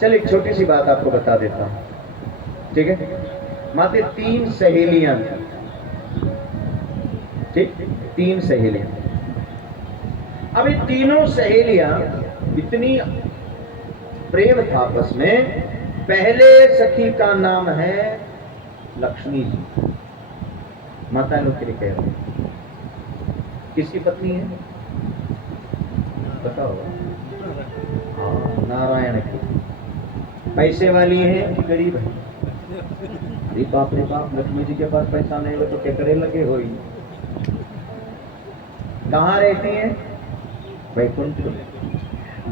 चल एक छोटी सी बात आपको बता देता हूं, ठीक है। मात्र 3 सहेलियां थी, ठीक, 3 सहेलियां। अब ये तीनों सहेलियां इतनी प्रेम था आपस में। पहले सखी का नाम है लक्ष्मी जी, माता लोग के लिए कह रहे हैं। किसकी पत्नी है बताओ? हाँ, नारायण की। पैसे वाली है कि गरीब है? अरे बाप रे बाप, लक्ष्मी जी के पास पैसा नहीं हो तो क्या करे लगे हो। कहाँ रहती है? वैकुंठ।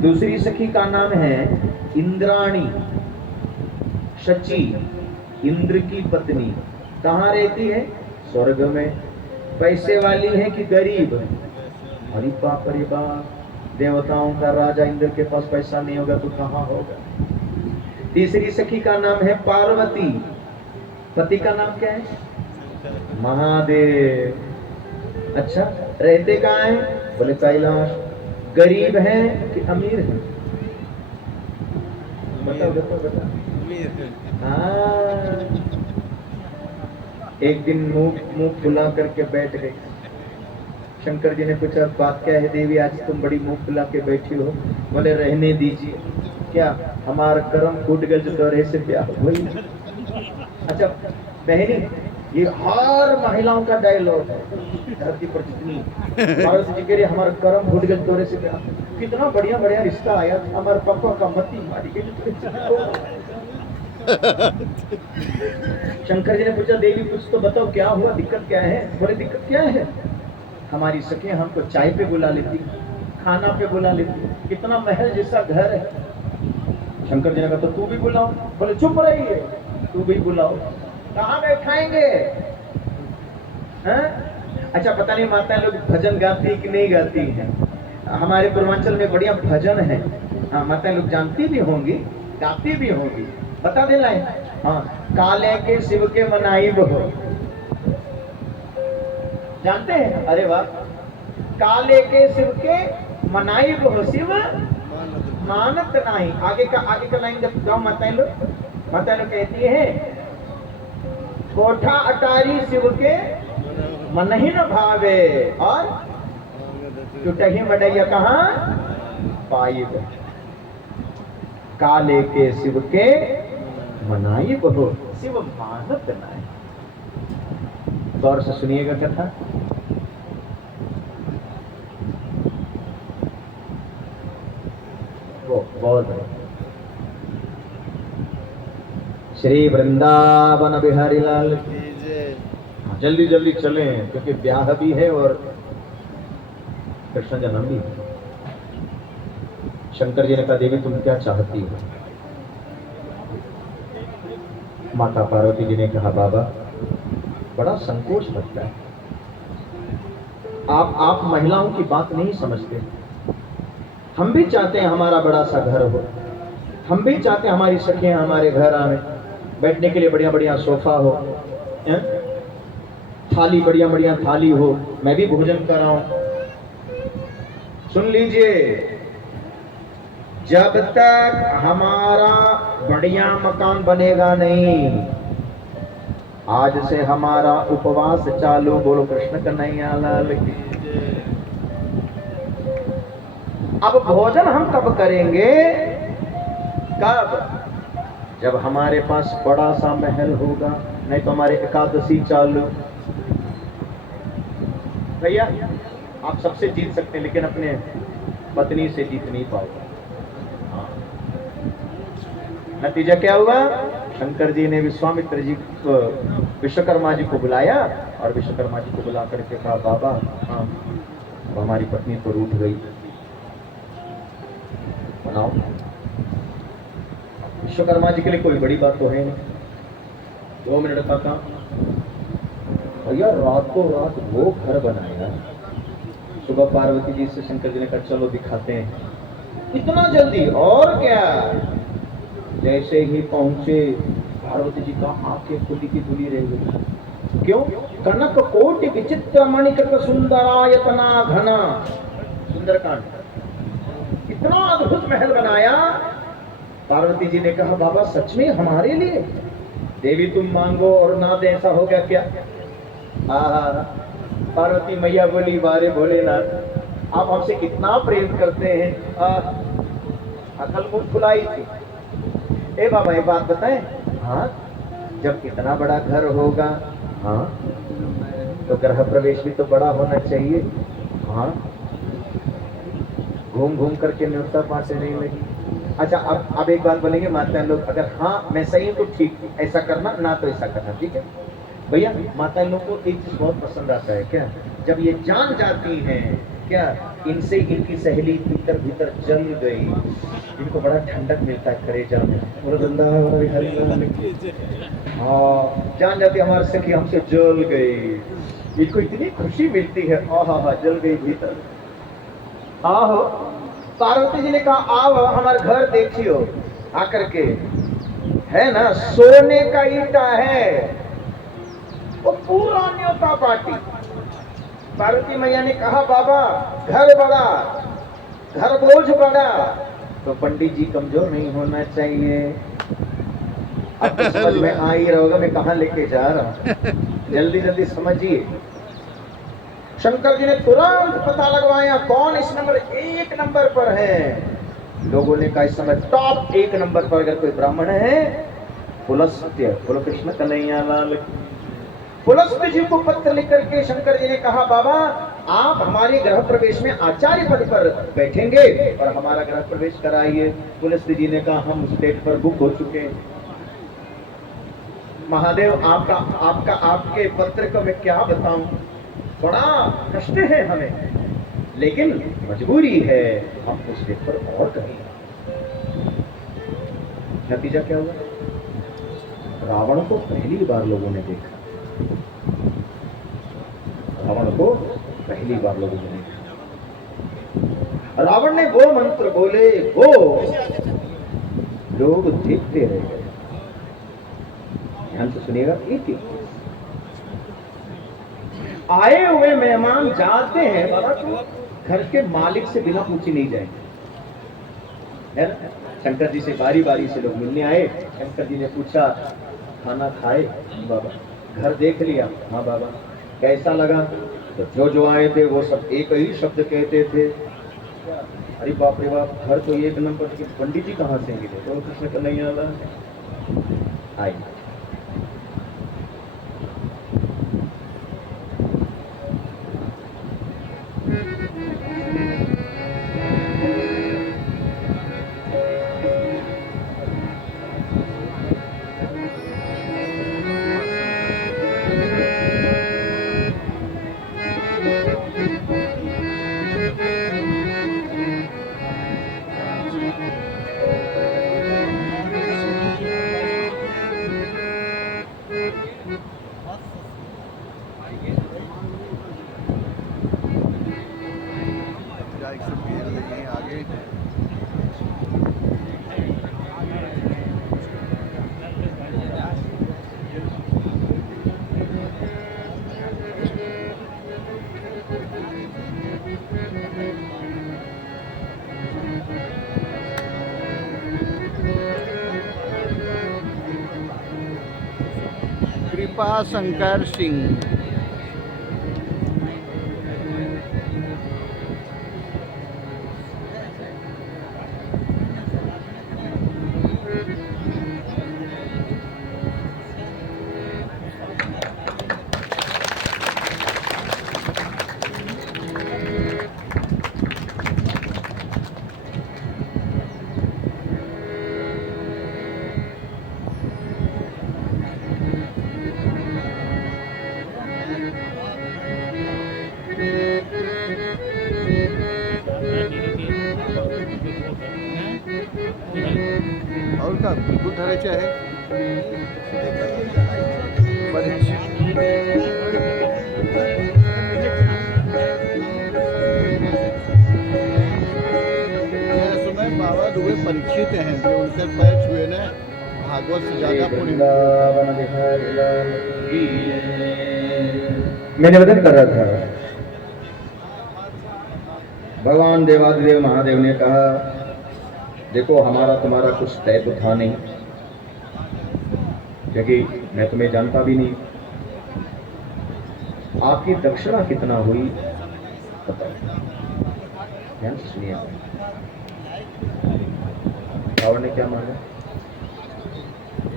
दूसरी सखी का नाम है इंद्राणी, शची, इंद्र की पत्नी। कहाँ रहती है? स्वर्ग में। पैसे वाली है कि गरीब? अरे बाप रे बाप, देवताओं का राजा इंद्र के पास पैसा नहीं होगा तो कहाँ होगा। तीसरी सखी का नाम है पार्वती, पति का नाम क्या है? महादेव। अच्छा, रहते कहाँ हैं? बोले कैलाश। गरीब हैं कि अमीर हैं? बताओ बताओ बताओ। हाँ, एक दिन मुंह फुला करके बैठ गए। शंकर जी ने पूछा बात क्या है देवी, आज तुम बड़ी मुंह फुला के बैठी हो? बोले रहने दीजिए, क्या हमारा कर्म फूट गए जो तोरे से ब्याह वही। अच्छा बहनी, ये हर महिलाओं का डायलॉग है धरती पर जितनी। पार्वती जी कह रही हमारा कर्म फूट गए तोरे से ब्याह। कितना बढ़िया बढ़िया रिश्ता आया था, हमारे पापा का मती मारी गई। शंकर जी ने पूछा देवी कुछ तो बताओ, क्या हुआ, दिक्कत क्या है? बोले दिक्कत क्या है? हमारी सखियां हमको चाय पे बुला लेती, खाना पे बुला लेती, कितना महल जैसा घर है। शंकर जी ने कहा तो तू भी बुलाओ। बोले चुप रहिए, तू भी बुलाओ। कहाँ बैठाएंगे? अच्छा पता नहीं माता लोग भजन गाती है कि नहीं गाती है। हमारे पूर्वांचल में बढ़िया भजन है। हाँ, माता लोग जानती भी होंगी, गाती भी होंगी। बता दे लाइन। हाँ, काले के शिव के मनाई बहो, जानते हैं? अरे वाह। काले के शिव के मनाई बहो, शिव मानत नहीं। आगे का लाइन जब गाँव माता लोग कहती है कोठा अटारी शिव के मन ही न भावे, और टूटही मडैया कहाँ पाई। काले के शिव के मनाई बहो, शिव मानत नहीं। गौर से सुनिएगा कथा। वो बहुत बड़ा। श्री वृंदावन बिहारी लाल, जल्दी जल्दी चले क्योंकि ब्याह भी है और कृष्ण जन्म भी है। शंकर जी ने कहा देवी तुम क्या चाहती हो? माता पार्वती जी ने कहा बाबा बड़ा संकोच लगता है, आप महिलाओं की बात नहीं समझते। हम भी चाहते हैं हमारा बड़ा सा घर हो, हम भी चाहते हैं हमारी सखियां हमारे घर आए, बैठने के लिए बढ़िया बढ़िया सोफा हो, थाली बढ़िया बढ़िया थाली हो, मैं भी भोजन कराऊं। सुन लीजिए, जब तक हमारा बढ़िया मकान बनेगा नहीं, आज से हमारा उपवास चालू। बोलो कृष्ण कन्हैया लाल की। अब भोजन हम कब करेंगे? कब? जब हमारे पास बड़ा सा महल होगा, नहीं तो हमारे एकादशी चालू। भैया आप सबसे जीत सकते हैं लेकिन अपने पत्नी से जीत नहीं पाओगे। नतीजा क्या हुआ? शंकर जी ने विश्वामित्र जी को, विश्वकर्मा जी को बुलाया और विश्वकर्मा जी को बुला करके कहा बाबा हाँ हमारी पत्नी तो रूठ गई, बनाओ। विश्वकर्मा जी के लिए कोई बड़ी बात तो है नहीं, 2 मिनट का काम। भैया रातों रात वो घर बनाया। सुबह पार्वती जी से शंकर जी ने कहा चलो दिखाते हैं। इतना जल्दी? और क्या। जैसे ही पहुंचे पार्वती जी का आंखें खुली की खुली रह गई। क्यों? कनक कोटि विचित्र मणिक सुंदरायतना घना। सुंदरकांड। इतना अद्भुत महल बनाया पार्वती जी ने कहा बाबा सच में हमारे लिए? देवी तुम मांगो और ना दे, ऐसा हो गया क्या? पार्वती मैया बोली बारे भोलेनाथ आप हमसे कितना प्रेम करते हैं। अकल मुंह खुलाई थी। ए बाबा एक बात बताएं, हाँ जब इतना बड़ा घर होगा, हाँ तो गृह प्रवेश भी तो बड़ा होना चाहिए। हाँ घूम घूम करके न्योता पासे नहीं लगी। अच्छा अब एक बात बोलेंगे माता लोग, अगर हाँ मैं सही हूं तो ठीक, ऐसा करना ना तो ऐसा करना, ठीक है भैया। माता लोग को एक चीज बहुत पसंद आता है क्या, जब ये जान जाती हैं क्या इनसे इनकी सहेली भीतर भीतर जल गई, इनको बड़ा ठंडक मिलता है कलेजा में। हाँ जान जाती हमारे सखी हमसे जल गई, इनको इतनी खुशी मिलती है। जल गई भीतर। आहो पार्वती जी ने कहा आओ हमारे घर देखियो आकर के, है ना सोने का ईटा है, वो पूरा न्योता पार्टी। पार्वती मैया ने कहा बाबा घर बड़ा, घर बोझ बड़ा, तो पंडित जी कमजोर नहीं होना चाहिए। अब तो समझ में आ ही रहोगा मैं कहां लेके जा रहा हूं, जल्दी जल्दी समझिए। शंकर जी ने तुरंत पता लगवाया कौन इस एक नंबर पर है। लोगों ने कहा इस समय टॉप 1 नंबर पर अगर कोई ब्राह्मण है पुलस्त्य, बोलो कृष्ण कन्हैया लाल। पुलस्त्य जी को पत्र लिख करके शंकर जी ने कहा बाबा आप हमारे गृह प्रवेश में आचार्य पद पर बैठेंगे और हमारा गृह प्रवेश कराइए। पुलस्त्य जी ने कहा हम उस डेट पर बुक हो चुके हैं। महादेव आपके पत्र को मैं क्या बताऊं, बड़ा कष्ट है हमें, लेकिन मजबूरी है, हम उस डेट पर और करेंगे। नतीजा क्या हुआ, रावण को पहली बार लोगों ने देखा, रावण को पहली बार लोगों ने देखा। रावण ने वो मंत्र बोले, वो लोग देखते रह गए। ध्यान से सुनिएगा, एक आए हुए मेहमान जाते हैं बाबा तो घर के मालिक से बिना पूछे नहीं जाएंगे, है ना। शंकर जी से बारी बारी से लोग मिलने आए। शंकर जी ने पूछा खाना खाए? बाबा घर देख लिया? हाँ बाबा। कैसा लगा? तो जो आए थे वो सब एक ही शब्द कहते थे, अरे बाप रे बाप, घर तो 1 नंबर के, पंडित जी कहाँ से मिले? तो कृष्ण कन्हैया लाल आए। कृपा शंकर सिंह। और का बिल्कुल धरायचे आहे सुना बाबा दुबे परीक्षित हैं जो उनके पैर छुए ना भागवत से ज्यादा पुण्य। मैं निवेदन कर रहा था, भगवान देवादिदेव महादेव ने कहा देखो हमारा तुम्हारा कुछ तय तो था नहीं, क्योंकि मैं तुम्हें जानता भी नहीं। आपकी दक्षिणा कितना हुई बताओ, ध्यान से सुनिए। रावण ने क्या मांगा?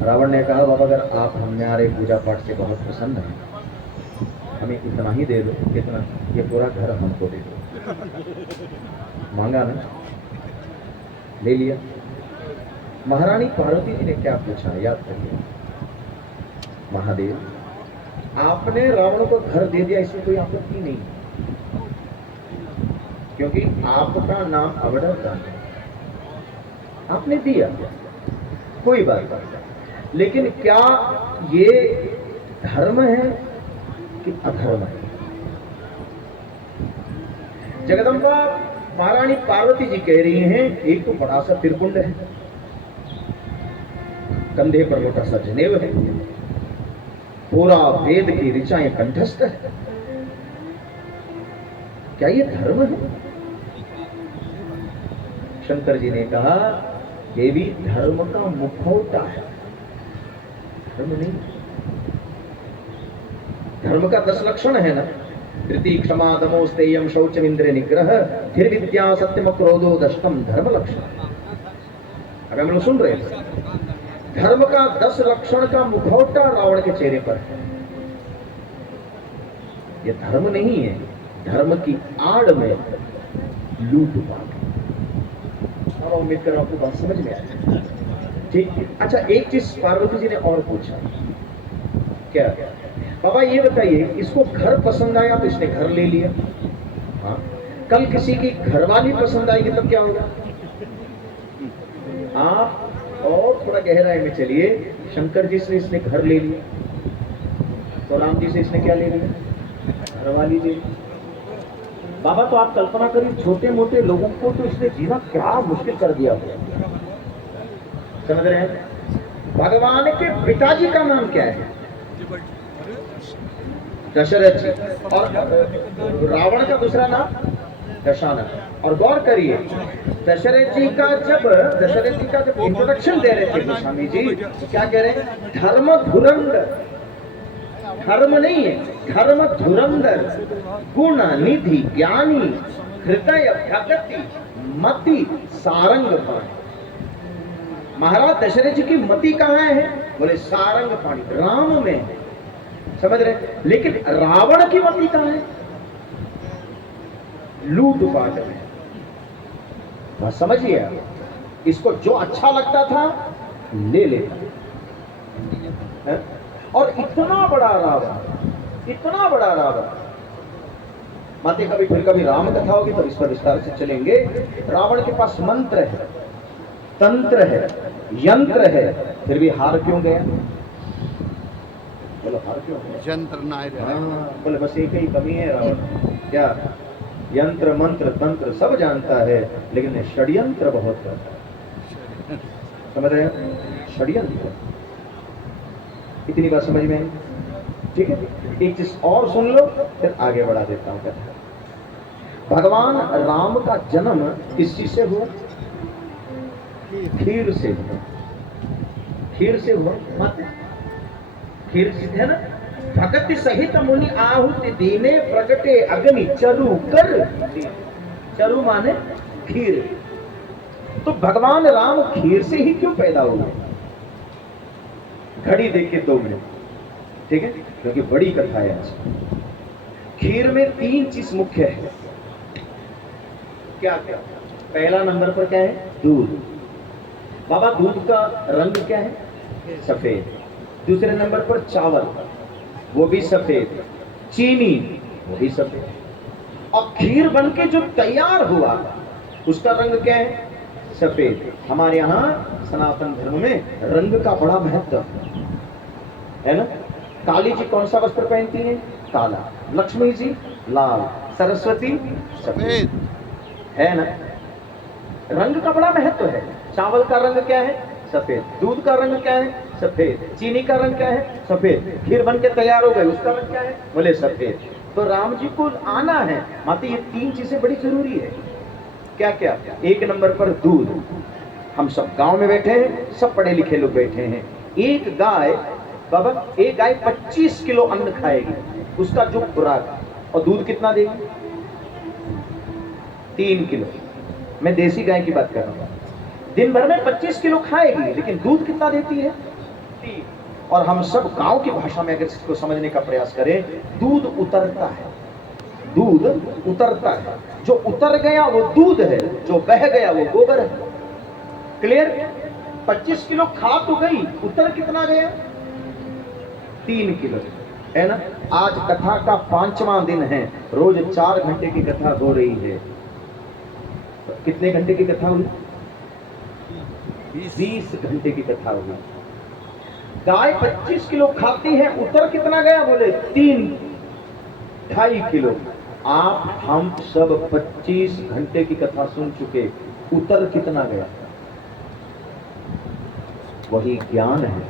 रावण ने कहा बाबा अगर आप हमारे पूजा पाठ से बहुत प्रसन्न हैं, हमें इतना ही दे दो। कितना? ये पूरा घर हमको दे दो। मांगा ना, ले लिया। महारानी पार्वती जी ने क्या पूछा याद करिए। महादेव, आपने रावण को घर दे दिया, इसमें कोई आपत्ति नहीं, क्योंकि आपका नाम अवडरदान है, आपने दिया, कोई बात नहीं। लेकिन क्या ये धर्म है कि अधर्म है? जगदम्बा महारानी पार्वती जी कह रही हैं एक तो बड़ा सा त्रिपुंड है, कंधे पर मोटा सा जनेऊ है, पूरा वेद की ऋचाएं कंठस्थ है, क्या ये धर्म है? शंकर जी ने कहा देवी धर्म का मुखौटा है, धर्म नहीं। धर्म का 10 लक्षण है ना, धृति क्षमा दमो स्तेयम शौचम इंद्रिय निग्रह धीर विद्या सत्यम क्रोधो दशकम धर्म लक्षण। अगर हम लोग सुन रहे थे, धर्म का 10 लक्षण का मुखौटा रावण के चेहरे पर है। ये धर्म नहीं है, धर्म की आड़ में लूटपाट। अब उम्मीद कर रहा हूं आपको बात समझ में आए, ठीक। अच्छा, एक चीज पार्वती जी ने और पूछा, क्या? बाबा ये बताइए, इसको घर पसंद आया तो इसने घर ले लिया, हाँ। कल किसी की घरवाली पसंद आएगी तब क्या होगा? आप और थोड़ा गहराई में चलिए, शंकर जी से इसने घर ले लिया, तो राम जी से इसने क्या ले लिया? घरवाली ले ली। बाबा तो आप कल्पना करिए, छोटे मोटे लोगों को तो इसने जीना क्या मुश्किल कर दिया हुआ, समझ रहे हैं? भगवान के पिताजी का नाम क्या है? दशरथ जी, और रावण का दूसरा नाम दशानन। और गौर करिए, दशरथ जी का जब इंट्रोडक्शन दे रहे थे गोस्वामी जी, तो क्या कह रहे हैं? धर्म धुरंधर, धर्म नहीं है, धर्म धुरंधर, गुण निधि ज्ञानी, हृदय भगति मति सारंग पाणी। महाराज दशरथ जी की मति कहाँ है? बोले सारंग पाणी, राम में है, समझ रहे? लेकिन रावण की मति कहाँ है? लूटपाट में। बस समझिए, इसको जो अच्छा लगता था ले लेता, और इतना बड़ा रावण, इतना बड़ा रावण। माते कभी फिर कभी राम कथा होगी तो इस पर विस्तार से चलेंगे। रावण के पास मंत्र है, तंत्र है, यंत्र है, फिर भी हार क्यों गया? बोलो हार क्यों गया? यंत्र नाय रहा। बोले बस एक ही कमी है रावण, क्या? यंत्र मंत्र तंत्र सब जानता है, लेकिन षड्यंत्र बहुत करता है, समझ रहे हैं? षड्यंत्र। इतनी बात समझ में आई, ठीक है? एक चीज और सुन लो, फिर आगे बढ़ा देता हूं कथा। भगवान राम का जन्म किस चीज से हुआ? खीर से हुआ, खीर से हुआ, खीर से है ना। भगत सहित मुनि आहुति दीने प्रगटे अग्नि चरु कर, चरु माने खीर। तो भगवान राम खीर से ही क्यों पैदा हुए? घड़ी देख के 2 मिनट, ठीक है, क्योंकि बड़ी कथा है आज। खीर में 3 चीज मुख्य है, क्या क्या? पहला नंबर पर क्या है? दूध। बाबा दूध का रंग क्या है? सफेद। दूसरे नंबर पर चावल, वो भी सफेद। चीनी, वो भी सफेद। और खीर बनके जो तैयार हुआ उसका रंग क्या है? सफेद। हमारे यहाँ सनातन धर्म में रंग का बड़ा महत्व है ना। काली जी कौन सा वस्त्र पहनती हैं? काला। लक्ष्मी जी लाल, सरस्वती सफेद, है ना। रंग का बड़ा महत्व है। चावल का रंग क्या है? सफेद। दूध का रंग क्या है? सफेद। चीनी का रंग क्या है? सफेद। खीर बन के तैयार हो गई, उसका रंग क्या है? बोले सफेद। तो राम जी को आना है, माते ये 3 चीजें बड़ी जरूरी है। क्या क्या? 1 नंबर पर दूध, हम सब गांव में बैठे हैं, सब पढ़े लिखे लोग बैठे हैं। एक गाय बाबा, एक गाय 25 किलो अन्न खाएगी, उसका जो खुराक, और दूध कितना देगी? 3 किलो। मैं देसी गाय की बात कर रहा हूं। दिन भर में 25 किलो खाएगी, लेकिन दूध कितना देती है? 3। और हम सब गांव की भाषा में अगर इसको समझने का प्रयास करें, दूध उतरता है, दूध उतरता है। जो उतर गया वो दूध है, जो बह गया वो गोबर है। क्लियर? 25 किलो खा तो गई, उतर कितना गया? 3 किलो, है ना। आज कथा का 5वां दिन है, रोज 4 घंटे की कथा हो रही है। कितने घंटे की कथा हुई? 20 घंटे की कथा हुई। गाय 25 किलो खाती है, उतर कितना गया? बोले 3-2.5 किलो। आप हम सब 25 घंटे की कथा सुन चुके, उतर कितना गया? वही ज्ञान है।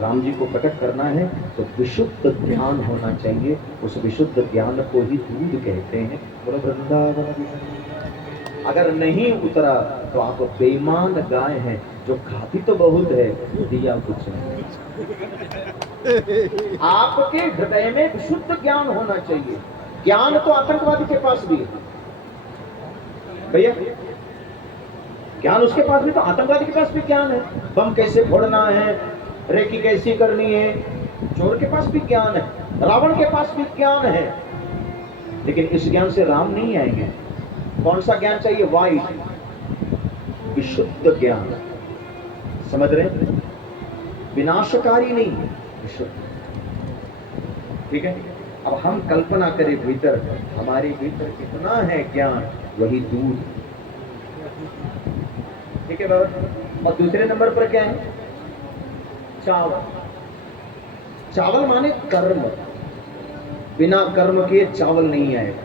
राम जी को प्रकट करना है तो विशुद्ध ज्ञान होना चाहिए। उस विशुद्ध ज्ञान को ही दूध कहते हैं। बोलो वृंदावन बिहारी। अगर नहीं उतरा तो आप बेईमान गाय हैं, जो खाती तो बहुत है, दिया कुछ नहीं। आपके हृदय में विशुद्ध ज्ञान होना चाहिए। ज्ञान तो आतंकवादी के पास भी है भैया, ज्ञान उसके पास भी, तो आतंकवादी के पास भी ज्ञान है। बम कैसे फोड़ना है, रेकी कैसी करनी है, चोर के पास भी ज्ञान है, रावण के पास भी ज्ञान है। लेकिन इस ज्ञान से राम नहीं आएंगे। कौन सा ज्ञान चाहिए? वाइट, विशुद्ध ज्ञान। समझ रहे? विनाशकारी नहीं, विशुद्ध। ठीक है। अब हम कल्पना करें भीतर, हमारे भीतर कितना है ज्ञान, वही दूध। ठीक है बाबा। और दूसरे नंबर पर क्या है? चावल। चावल माने कर्म। बिना कर्म के चावल नहीं आएगा।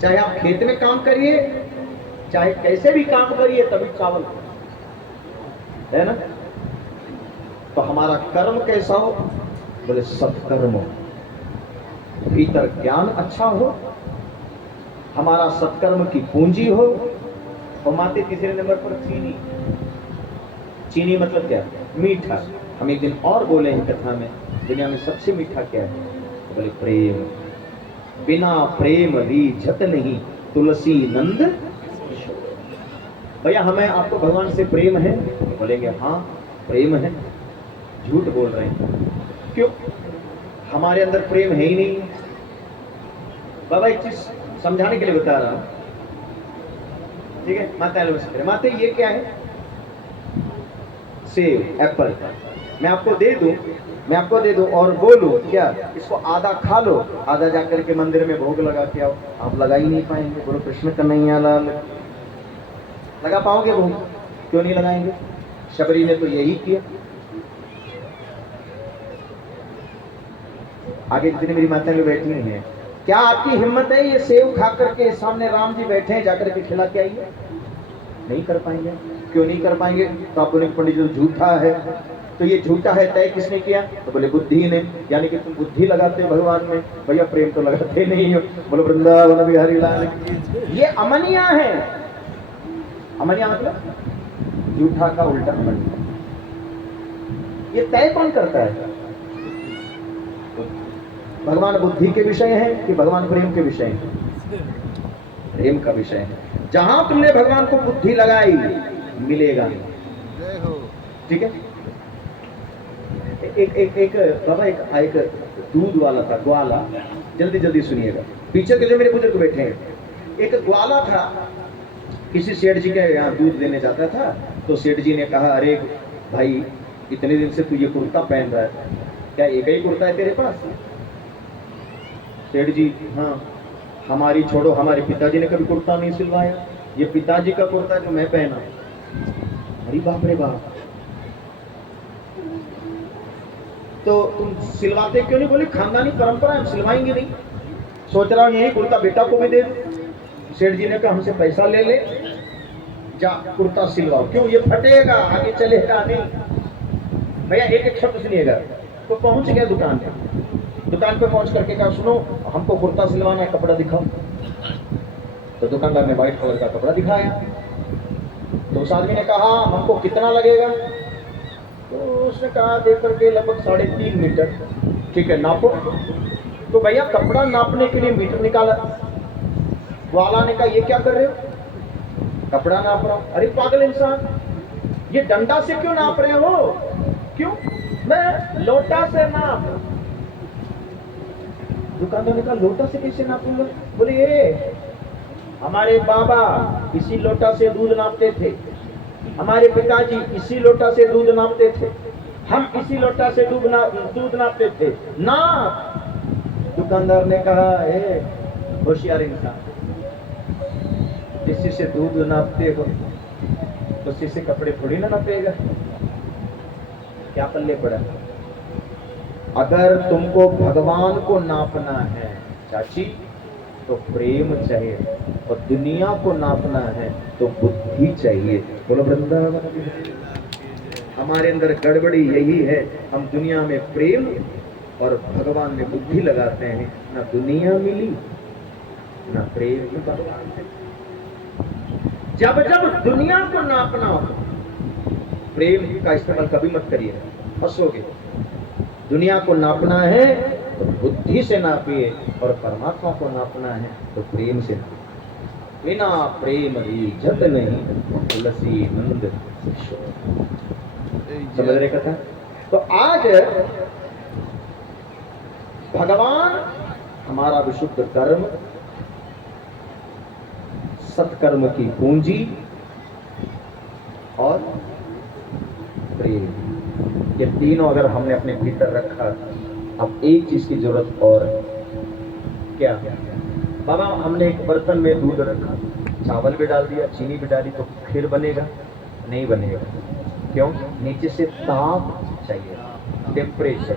चाहे आप खेत में काम करिए, चाहे कैसे भी काम करिए, तभी चावल है ना। तो हमारा कर्म कैसा हो? बोले सत्कर्म हो, भीतर ज्ञान अच्छा हो, हमारा सत्कर्म की पूंजी हो। और माते तीसरे नंबर पर चीनी। चीनी मतलब क्या? मीठा। हम एक दिन और बोले हैं कथा में, दुनिया में सबसे मीठा क्या है? बोले प्रेम। बिना प्रेम रीझत नहीं तुलसी नंद। भैया हमें आपको भगवान से प्रेम है? बोलेंगे हाँ प्रेम है। झूठ बोल रहे हैं। क्यों? हमारे अंदर प्रेम है ही नहीं। बाबा एक चीज समझाने के लिए बता रहा हूं, ठीक है। माता माते ये क्या है? सेब, एप्पल। मैं आपको दे दूं और बोलूं क्या, इसको आधा खा लो, आधा जाकर के मंदिर में भोग लगा के आओ। आप लगा ही नहीं पाएंगे। बोलो कृष्ण कन्हैया लाल। लगा पाओगे भोग? क्यों नहीं लगाएंगे? शबरी ने तो यही किया। आगे जितनी मेरी माता लोग बैठी हैं, क्या आपकी हिम्मत है ये सेब खा करके सामने राम जी बैठे हैं, जाकर के खिला के आइए? नहीं कर पाएंगे। क्यों नहीं कर पाएंगे? तो आप बोले पंडित जी झूठा है। तो ये झूठा है तय किसने किया? तो बोले बुद्धि ने। यानी कि तुम बुद्धि लगाते हो भगवान में, भैया प्रेम तो लगाते नहीं हो। बोलो वृंदावन बिहारी लाल। ये अमनिया है। अमनिया मतलब झूठा का उल्टा अमनिया। ये तय कौन करता है? भगवान बुद्धि के विषय है कि भगवान प्रेम के विषय है? प्रेम का विषय है। जहां तुमने भगवान को बुद्धि लगाई, मिलेगा नहीं। ठीक है। एक बाबा एक दूध वाला था, ग्वाला। जल्दी सुनिएगा, पीछे के जो मेरे बुजुर्ग बैठे हैं। एक ग्वाला था, किसी सेठ जी के यहाँ दूध देने जाता था। तो सेठ जी ने कहा, अरे भाई इतने दिन से तू ये कुर्ता पहन रहा है, क्या एक ही कुर्ता है तेरे पास? सेठ जी, हाँ हमारी छोड़ो, हमारे पिताजी ने कभी कुर्ता नहीं सिलवाया, ये पिताजी का कुर्ता जो मैं पहना। अरे बाप रे बाप, तो तुम सिलवाते क्यों नहीं? बोले खानदानी परंपरा है, हम सिलवाएंगे नहीं। सोच रहा हूँ यही कुर्ता बेटा को भी दे दूं। सेठ जी ने कहा हमसे पैसा ले ले, जा कुर्ता सिलवाओ। क्यों? ये फटेगा, आगे चलेगा नहीं। भैया एक शब्द सुनिएगा। तो पहुंच गया दुकान पे पहुंच करके कहा, सुनो हमको कुर्ता सिलवाना है, कपड़ा दिखाओ। तो दुकानदार ने व्हाइट कलर का कपड़ा दिखाया। तो उस आदमी ने कहा हमको कितना लगेगा? तो उसने कहा देख करके लगभग 3.5 मीटर। ठीक है नापो। तो भैया कपड़ा नापने के लिए मीटर निकाला। वाला ने कहा ये क्या कर रहे हो? कपड़ा नाप रहा हूं। अरे पागल इंसान, ये डंडा से क्यों नाप रहे हो? क्यों? मैं लोटा से नाप। दुकानदार ने कहा लोटा से कैसे नापूंगा? बोले ये हमारे बाबा इसी लोटा से दूध नापते थे, हमारे पिताजी इसी लोटा से दूध नापते थे, हम इसी लोटा से दूध नापते थे ना। दुकानदार ने कहा ए होशियार इंसान, इसी से दूध नापते हो तो इसी से कपड़े थोड़ी ना नापेगा। क्या पल्ले पड़ा? अगर तुमको भगवान को नापना है चाची तो प्रेम चाहिए, और दुनिया को नापना है तो बुद्धि चाहिए। बोलो वृंदावन। हमारे अंदर गड़बड़ी यही है, हम दुनिया में प्रेम और भगवान में बुद्धि लगाते हैं। ना दुनिया मिली ना प्रेम में भगवान है। जब जब दुनिया को नापना हो प्रेम का इस्तेमाल कभी मत करिए, फंसोगे। दुनिया को नापना है तो बुद्धि से नापिए, और परमात्मा को नापना है तो प्रेम से नापिए। बिना प्रेम इज्जत नहीं, तुलसी नंद। समझ रहे कथा? तो आज भगवान हमारा विशुद्ध कर्म, सत्कर्म की पूंजी और प्रेम, ये तीनों अगर हमने अपने भीतर रखा, अब एक चीज की जरूरत और है। क्या? बाबा हमने एक बर्तन में दूध रखा, चावल भी डाल दिया, चीनी भी डाली, तो खीर बनेगा? नहीं बनेगा। क्यों? नीचे से ताप चाहिए, टेम्परेचर।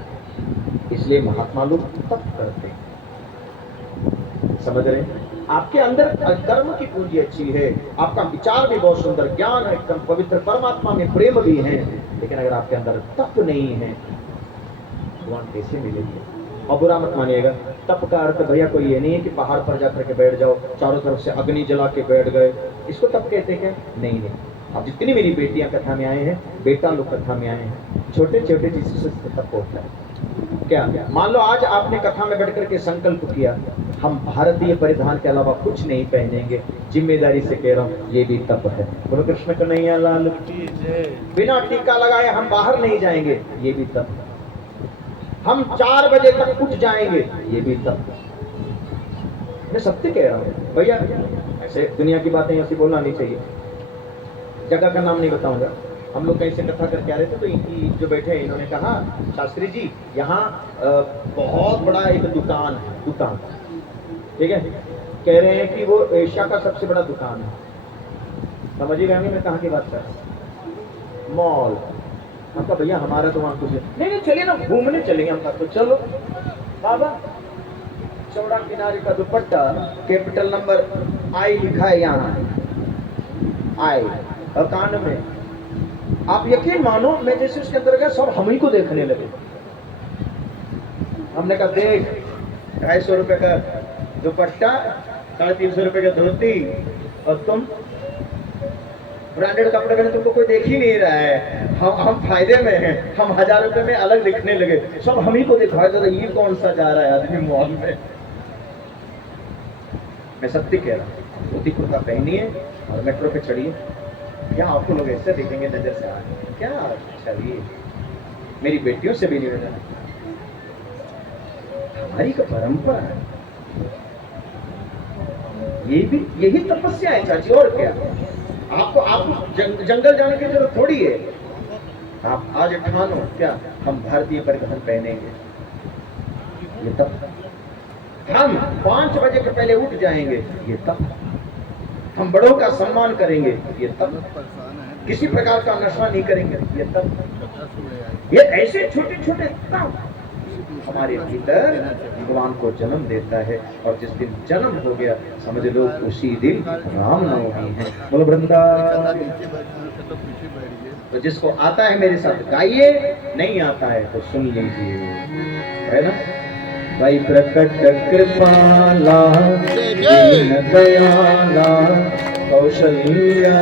इसलिए महात्मा लोग तप करते हैं। समझ रहे? आपके अंदर कर्म की पूंजी अच्छी है, आपका विचार भी बहुत सुंदर, ज्ञान है एकदम पवित्र, परमात्मा में प्रेम भी है, लेकिन अगर आपके अंदर तप नहीं है भगवान कैसे मिलेंगे? और बुरा मत मानिएगा, तप का अर्थ भैया कोई ये नहीं है कि पहाड़ पर जाकर के बैठ जाओ, चारों तरफ से अग्नि जला के बैठ गए, इसको तप कहते हैं क्या? नहीं नहीं। अब जितनी मेरी बेटियां कथा में आए हैं, बेटा लोग कथा में आए हैं, छोटे छोटे चीजों से तप होता है। क्या? मान लो आज आपने कथा में बैठ करके संकल्प किया हम भारतीय परिधान के अलावा कुछ नहीं पहनेंगे, जिम्मेदारी से कह रहा हूँ, ये भी तप है। बोलो कृष्ण कन्हैया लाल की जय। बिना टीका लगाए हम बाहर नहीं जाएंगे, ये भी तप है। हम 4 बजे तक उठ जाएंगे, ये भी तप है। मैं सत्य कह रहा हूँ भैया, ऐसे दुनिया की बातें ऐसी बोलना नहीं चाहिए। जगह का नाम नहीं बताऊंगा। हम लोग कहीं से कथा करके आ रहे थे, तो इनकी जो बैठे हैं इन्होंने कहा शास्त्री जी यहाँ बहुत बड़ा एक दुकान है, दुकान, ठीक है, कह रहे हैं कि वो एशिया का सबसे बड़ा दुकान है। समझिएगा नहीं मैं कहाँ की बात कर रहा हूँ? मॉल। हम कहा भैया हमारा तो वहाँ कुछ नहीं, नहीं चलिए ना घूमने चलेंगे। हम कहा तो चलो। बाबा चौड़ा किनारे का दुपट्टा, कैपिटल नंबर आई लिखा है यहाँ, आई, और कान में, आप यकीन मानो मैं जैसे उसके अंदर गया सब हम ही को देखने लगे। हमने कहा देख 250 रुपए का दुपट्टा, 350 रुपए का धोती, और तुम ब्रांडेड कपड़े पहने, तुमको कोई देख ही नहीं रहा है। हम फायदे में हैं, हम 1000 रुपए में अलग दिखने लगे, सब हम ही को दिखाया जाता, ये कौन सा जा रहा है आदमी मॉल में। मैं सत्य कह रहा हूँ, धोती कुर्ता पहनिए और मेट्रो पे चढ़िए, क्या आपको लोग ऐसे देखेंगे नजर से, आ क्या चलिए। मेरी बेटियों से भी निवेदन है, हमारी का परंपरा है, ये भी यही तपस्या है चाची, और क्या। आपको जंगल जाने की जरूरत थोड़ी है। आप आज ठानो क्या हम भारतीय परिधान पहनेंगे, ये तप। हम 5 बजे के पहले उठ जाएंगे, ये तप। हम बड़ों का सम्मान करेंगे, ये तप। किसी प्रकार का नशा नहीं करेंगे, ये तप। ये ऐसे छोटे छोटे तप हमारे भीतर भगवान को जन्म देता है, और जिस दिन जन्म हो गया समझ लो उसी दिन रामनवमी है। बोलो वृंदावन। तो जिसको आता है मेरे साथ गाइए, नहीं आता है तो सुन लीजिए, है ना भाई। प्रकट कृपाला दीन दयाला कौशल्या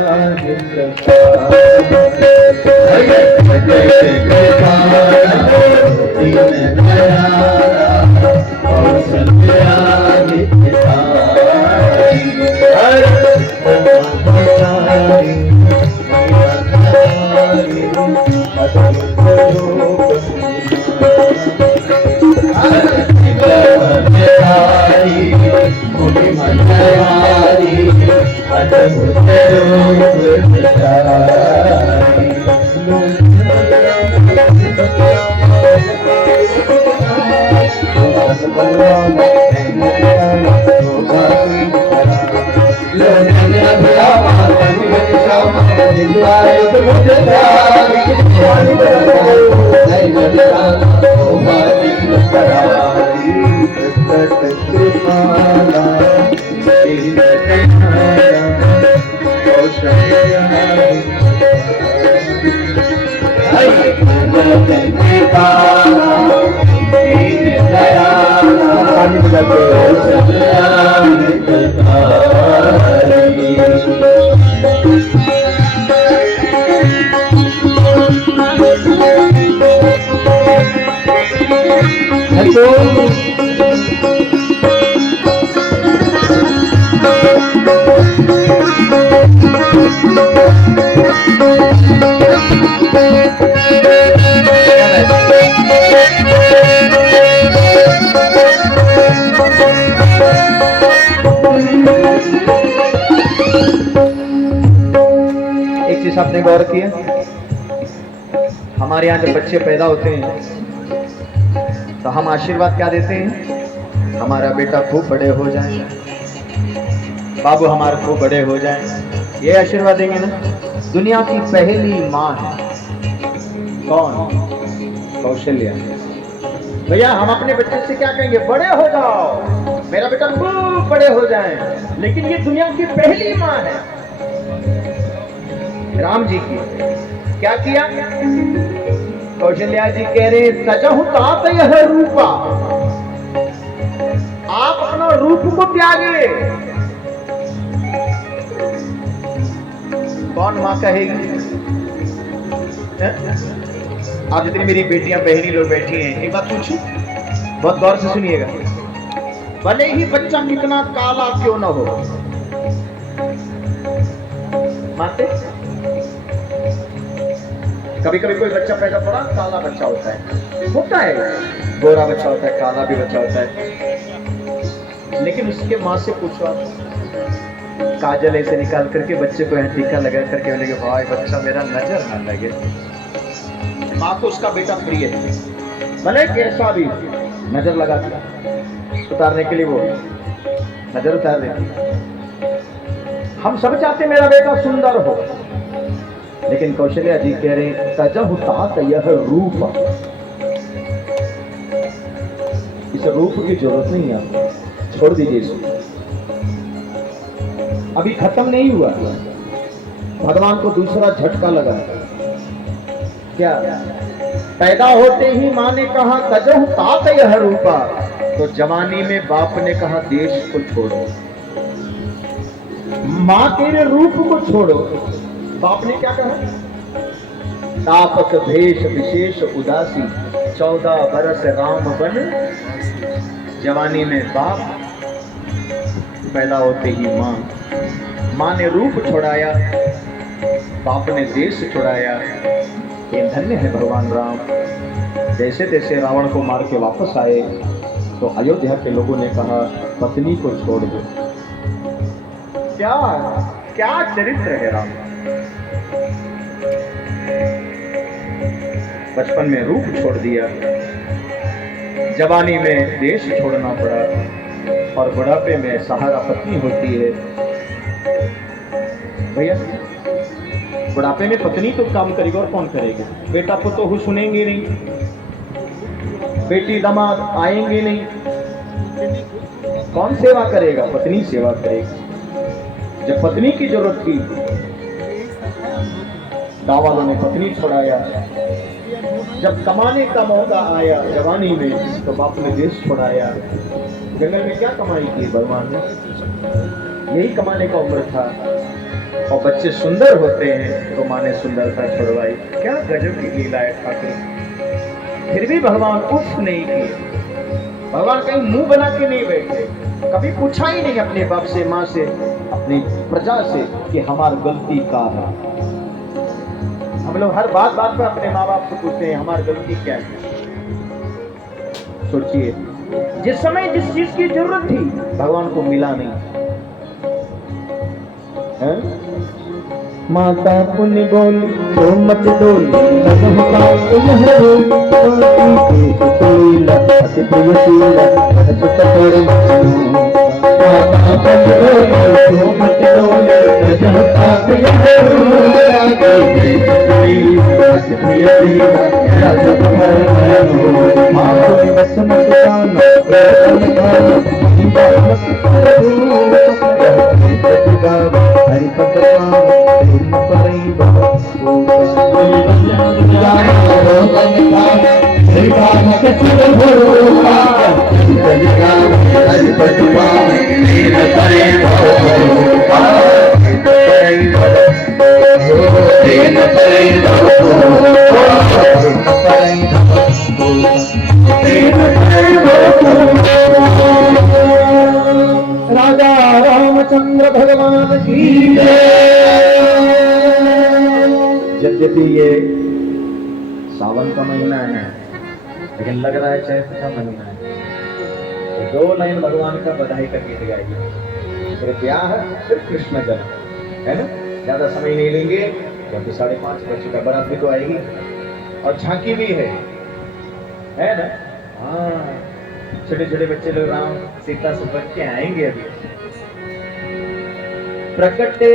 आपने गौर किया, हमारे यहाँ जब बच्चे पैदा होते हैं तो हम आशीर्वाद क्या देते हैं? हमारा बेटा खूब बड़े हो जाए, बाबू हमारे खूब बड़े हो जाए, ये आशीर्वाद देंगे ना। दुनिया की पहली माँ है कौन? कौशल्या। भैया हम अपने बच्चे से क्या कहेंगे? बड़े हो जाओ, मेरा बेटा खूब बड़े हो जाए। लेकिन ये दुनिया की पहली माँ है राम जी की। क्या किया? कौशल्या जी कह रहे तजहु तात यह रूपा, आप अपना रूप को त्यागे। कौन मां कहेगी? आप जितनी मेरी बेटियां बहनी लोग बैठी हैं, एक बात पूछूं, बहुत गौर से सुनिएगा। भले ही बच्चा कितना काला क्यों ना हो, मानते? कभी कभी कोई बच्चा पैदा बड़ा काला बच्चा होता है, गोरा बच्चा होता है, काला भी बच्चा होता है। लेकिन उसके माँ से पूछो आप, काजल ऐसे निकाल करके बच्चे को यहाँ टीका लगा करके बोलेगे भाई बच्चा मेरा नजर ना लगे। माँ को उसका बेटा प्रिय है, भले कैसा भी नजर लगा उतारने के लिए वो नजर उतार देती। हम सब चाहते मेरा बेटा सुंदर हो, लेकिन कौशल्या जी कह रहे तजहु तात यह रूप, इस रूप की जरूरत नहीं है आपको, छोड़ दीजिए इसको। अभी खत्म नहीं हुआ, भगवान को दूसरा झटका लगा। क्या? पैदा होते ही माँ ने कहा तजहु तात यह रूपा, तो जवानी में बाप ने कहा देश को छोड़ो। माँ तेरे रूप को छोड़ो, बाप ने क्या कहा? तापस भेष विशेष उदासी, 14 बरस राम बन। जवानी में बाप, पैदा होते ही माँ। माँ ने रूप छुड़ाया, बाप ने देश छुड़ाया। ये धन्य है भगवान राम। जैसे तैसे रावण को मार के वापस आए तो अयोध्या के लोगों ने कहा पत्नी को छोड़ दो। क्या क्या चरित्र है राम। बचपन में रूप छोड़ दिया, जवानी में देश छोड़ना पड़ा, और बुढ़ापे में सहारा पत्नी होती है। भैया बुढ़ापे में पत्नी तो काम करेगी और कौन करेगा? बेटा पुतोहू सुनेंगे नहीं, बेटी दामाद आएंगे नहीं, कौन सेवा करेगा? पत्नी सेवा करेगी। जब पत्नी की जरूरत थी, गाँव वालों ने पत्नी छुड़ाया। जब कमाने का मौका आया जवानी में, तो बाप ने देश छुड़ाया। जंगल में क्या कमाई की भगवान ने? यही कमाने का उम्र था। और बच्चे सुंदर होते हैं तो माँ ने सुंदरता छुड़वाई। क्या गजब की लीला है ठाकुर। फिर भी भगवान उफ नहीं किए। भगवान कहीं मुंह बना के नहीं बैठे, कभी पूछा ही नहीं अपने बाप से, माँ से, अपनी प्रजा से कि हमारी गलती का है। हम लोग हर बात बात पर अपने माँ बाप से पूछते हैं हमारी गलती क्या है। सोचिए, जिस समय जिस चीज की जरूरत थी भगवान को मिला नहीं है? माता पुण्य बोल तो मत डोल, राजा रामचंद्र भगवान की यद्यपि ये सावन का महीना है लेकिन लग रहा है चैत्र का महीना है। तो 2 लाइन भगवान का बधाई का गीत गाइए। फिर ब्याह फिर कृष्ण जन्म है ना। ज्यादा समय नहीं लेंगे क्योंकि 5:30 बज चुका, बारात भी तो आएगी और झांकी भी है ना। हाँ, छोटे छोटे बच्चे लोग राम सीता से बच के आएंगे अभी। प्रकटे